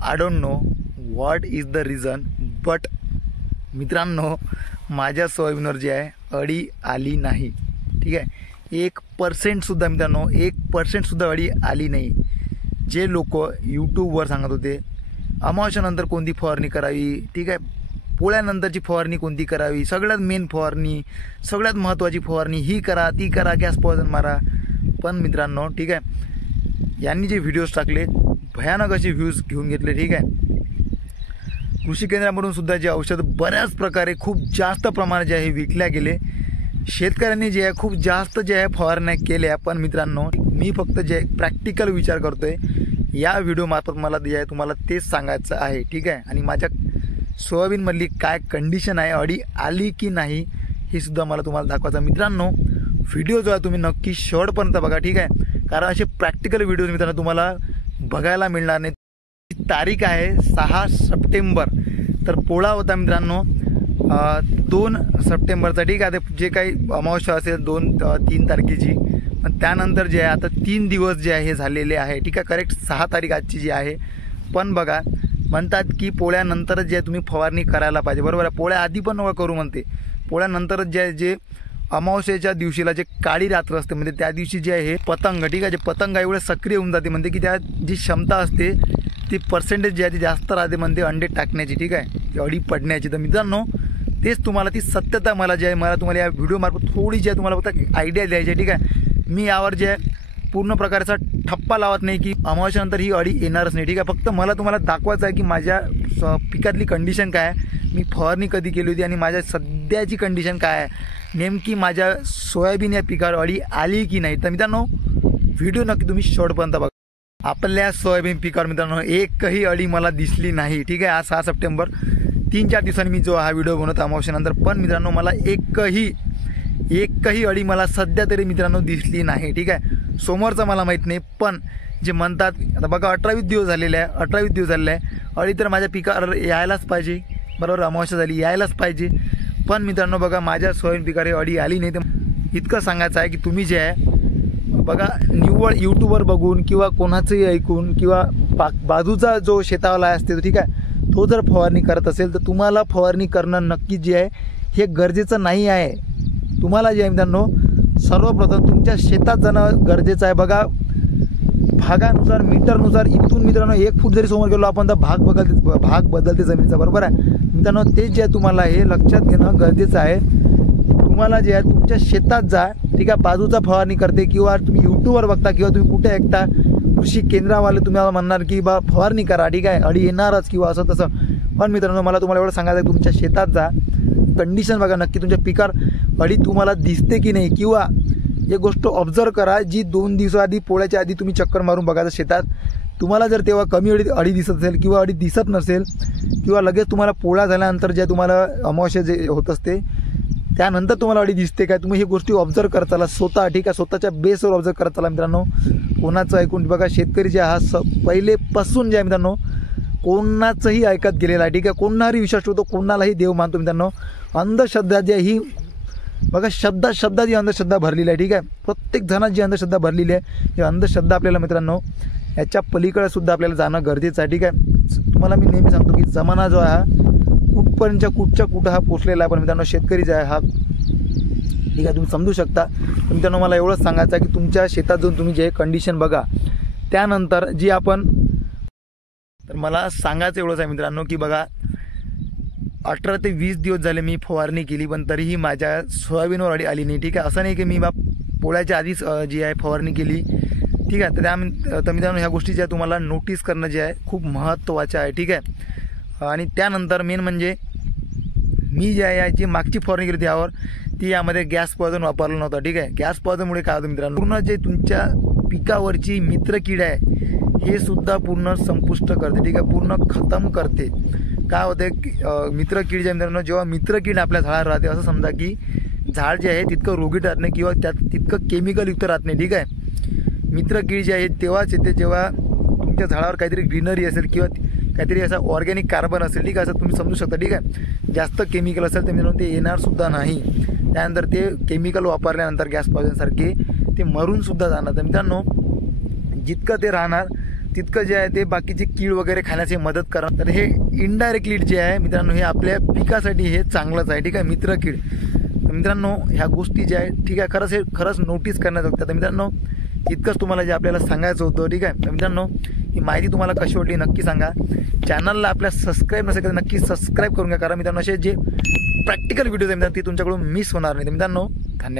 I don't know what is the reason, but मित्रांनो माझ्या सोयाबीनवर जे आहे अळी आली नाही. ठीक आहे, 1% सुद्धा मित्रांनो 1% सुद्धा अळी आली नाही. जे लोक यूट्यूबवर सांगत होते अमावस्यानंतर कोणती फवारणी करावी, ठीक आहे, पोळ्यानंतरची फवारणी कोणती करावी, सगळ्यात मेन फवारणी, सगळ्यात महत्त्वाची फवारणी ही करा ती करा, गॅस पॉयझन मारा. पण मित्रांनो ठीक आहे, यांनी जे व्हिडिओज टाकले भयानक असे व्ह्यूज घेऊन घेतले. ठीक आहे, कृषी केंद्रामधून सुद्धा जे औषध बऱ्याच प्रकारे खूप जास्त प्रमाणात जे आहे विकल्या गेले. शेतकऱ्यांनी जे आहे खूप जास्त जे आहे फवारण्या केल्या. पण मित्रांनो मी फक्त जे प्रॅक्टिकल विचार करतोय या व्हिडिओमार्फत मला जे आहे तुम्हाला तेच सांगायचं आहे. ठीक आहे, आणि माझ्या सोयाबीनमधली काय कंडिशन आहे, अळी आली की नाही हे सुद्धा मला तुम्हाला दाखवायचं. मित्रांनो व्हिडिओ जो आहे तुम्ही नक्की शेवटपर्यंत बघा. ठीक आहे, कारण असे प्रॅक्टिकल व्हिडिओज मित्रांनो तुम्हाला बघायला मिळणार नाही. तारीख आहे 6 सप्टेंबर, तर पोळा होता मित्रांनो 2 सप्टेंबरचा. ठीक आहे, जे काही अमावस्या असेल 2-3 तारखेची, पण त्यानंतर जे आहे आता 3 दिवस जे आहे हे झालेले आहे. ठीक आहे, करेक्ट 6 तारीख आजची जी आहे. पण बघा म्हणतात की पोळ्यानंतरच जे तुम्ही फवारणी करायला पाहिजे. बरोबर आहे, पोळ्या आधी पण नका करू म्हणते, पोळ्यानंतरच जे अमावस्येच्या दिवशीला जे काळी रात्र असते म्हणजे त्या दिवशी जे आहे पतंग, ठीक आहे, जे पतंग एवढे सक्रिय होऊन जाते म्हणते की त्या जी क्षमता असते ती पर्सेंटेज जी आहे ती जास्त राहते म्हणते अंडे टाकण्याची. ठीक आहे, अळी पडण्याची. तर मित्रांनो तेच तुम्हाला ती सत्यता मला जे आहे मला तुम्हाला या व्हिडिओमार्फत थोडी जी आहे तुम्हाला फक्त आयडिया द्यायची आहे. ठीक आहे, मी यावर जे आहे पूर्ण प्रकारचा ठप्पा लावत नाही की अमावस्यानंतर ही अळी येणारच नाही. ठीक आहे, फक्त मला तुम्हाला दाखवायचं आहे की माझ्या पिकातली कंडिशन काय आहे, मी फवारणी कधी केली होती आणि माझ्या सध्याची कंडिशन काय आहे, नेमकी माझ्या सोयाबीन या पिकावर अळी आली की नाही. तर मित्रांनो व्हिडिओ नक्की तुम्ही शेवटपर्यंत बघा. आपल्या सोयाबीन पिकावर मित्रांनो एकही अळी मला दिसली नाही. ठीक आहे, आज 6 सप्टेंबर 3-4 दिवसांनी मी जो हा व्हिडिओ बनवतो अमावस्यानंतर, पण मित्रांनो मला एकही अळी मला सध्या तरी मित्रांनो दिसली नाही. ठीक आहे, समोरचं मला माहीत नाही, पण जे म्हणतात आता बघा 18-20 दिवस झालेले आहे, 18-20 दिवस झालेले आहे, अळी तर माझ्या पिकावर यायलाच पाहिजे. बरोबर, अमावस्या झाली यायलाच पाहिजे. पण मित्रांनो बघा माझ्या सोयाबीन पिकावर अळी आली नाही. तर इतकं सांगायचं आहे की तुम्ही जे आहे बघा निव्वळ यूट्यूबवर बघून किंवा कोणाचंही ऐकून किंवा बाजूचा जो शेतावाला असते ठीक आहे तो जर फवारणी करत असेल तर तुम्हाला फवारणी करणं नक्की जे आहे हे गरजेचं नाही आहे. तुम्हाला जे आहे मित्रांनो सर्वप्रथम तुमच्या शेतात जाणं गरजेचं आहे. बघा भागानुसार मीटरनुसार इथून मित्रांनो 1 फूट जरी समोर गेलो आपण तर भाग बदलते जमिनीचा. बरोबर आहे मित्रांनो, ते जे आहे तुम्हाला हे लक्षात घेणं गरजेचं आहे. तुम्हाला जे आहे तुमच्या शेतात जा. ठीक आहे, बाजूचा फवारणी करते किंवा तुम्ही यूट्यूबवर बघता किंवा तुम्ही कुठे ऐकता कृषी केंद्रावाले तुम्हाला म्हणणार की बा फवारणी करा, ठीक आहे, अळी येणारच किंवा असं तसं. पण मित्रांनो मला तुम्हाला एवढं सांगायचं आहे तुमच्या शेतात जा, कंडिशन बघा नक्की तुमच्या पिकावर अळी तुम्हाला दिसते की नाही, किंवा एक गोष्ट ऑब्झर्व करा जी 2 दिवसाआधी पोळ्याच्या आधी तुम्ही चक्कर मारून बघायचं शेतात. तुम्हाला जर तेव्हा कमी अळी दिसत असेल किंवा अळी दिसत नसेल किंवा लगेच तुम्हाला पोळा झाल्यानंतर जे तुम्हाला अमावस्या जे होत असते त्यानंतर तुम्हाला अळी दिसते काय, तुम्ही ही गोष्टी ऑब्झर्व करत चला स्वतः. ठीक आहे, स्वतःच्या बेसवर ऑब्झर्व करत चला मित्रांनो. कोणाचं ऐकून बघा शेतकरी जे हा पहिलेपासून जे आहे मित्रांनो कोणाचंही ऐकत गेलेला आहे. ठीक आहे, कोणालाही विश्वास ठेवतो, कोणालाही देव मानतो मित्रांनो. अंधश्रद्धा जी आहे ही बघा शब्दात जी अंधश्रद्धा भरलेली आहे. ठीक आहे, प्रत्येक जणात जी अंधश्रद्धा भरलेली आहे ही अंधश्रद्धा आपल्याला मित्रांनो याच्या पलीकडे सुद्धा आपल्याला जाणं गरजेचं आहे. ठीक आहे, तुम्हाला मी नेहमी सांगतो की जमाना जो आहे हा कुठं हा पोचलेला आहे. पण मित्रांनो शेतकरी जो आहे हा ठीक आहे तुम्ही समजू शकता. तर मित्रांनो मला एवढंच सांगायचं आहे की तुमच्या शेतात जाऊन तुम्ही जे कंडिशन बघा त्यानंतर जी आपण तर मला सांगायचं एवढंच आहे मित्रांनो की बघा 18 ते 20 दिवस झाले मी फवारणी केली पण तरीही माझ्या सोयाबीनवर अळी आली नाही. ठीक आहे, असं नाही की मी पोळ्याच्या आधीच जी आहे फवारणी केली. ठीक आहे, तर मित्रांनो ह्या गोष्टी ज्या तुम्हाला नोटीस करणं जे आहे खूप महत्त्वाचं आहे. ठीक आहे, आणि त्यानंतर मेन म्हणजे मी जे आहे याची मागची फवारणी केली यावर ती यामध्ये गॅस पॉयझन वापरलं नव्हतं. ठीक आहे, गॅस पॉयझनमुळे काय होतं मित्रांनो पूर्ण जे तुमच्या पिकावरची मित्रकीड आहे हे सुद्धा पूर्ण संपुष्ट करते. ठीक आहे, पूर्ण खतम करते. काय होते मित्रकीड जे मित्रांनो जेव्हा मित्रकीड आपल्या झाडावर राहते असं समजा की झाड जे आहे तितकं रोगीट राहत नाही किंवा त्यात तितकं केमिकलयुक्त राहत नाही. ठीक आहे, मित्रकीड जे आहे तेव्हाच येते जेव्हा तुमच्या झाडावर काहीतरी ग्रीनरी असेल किंवा काहीतरी असा ऑर्गॅनिक कार्बन असेल. ठीक आहे, असं तुम्ही समजू शकता. ठीक आहे, जास्त केमिकल असेल तर मित्रांनो ते येणारसुद्धा नाही. त्यानंतर ते केमिकल वापरल्यानंतर गॅस पॉयझनसारखे ते मरूनसुद्धा जाणार. तर मित्रांनो जितकं ते राहणार तितकं जे आहे ते बाकीची कीड वगैरे खाण्याची मदत करा. तर हे इनडायरेक्टली जे आहे मित्रांनो हे आपल्या पिकासाठी हे चांगलंच आहे, ठीक आहे. मित्र कीड, तर मित्रांनो ह्या गोष्टी ज्या आहे ठीक आहे खरंच हे खरंच नोटीस करण्यात होत्या. तर मित्रांनो इतकंच तुम्हाला जे आपल्याला सांगायचं होतं, ठीक आहे. तर मित्रांनो ही माहिती तुम्हाला कशी वाटली नक्की सांगा. चॅनलला आपल्या सबस्क्राईब नसेल तर नक्की सबस्क्राईब करून घ्या, कारण मित्रांनो असे जे प्रॅक्टिकल व्हिडिओज आहेत ते तुमच्याकडून मिस होणार नाही. तर मित्रांनो धन्यवाद.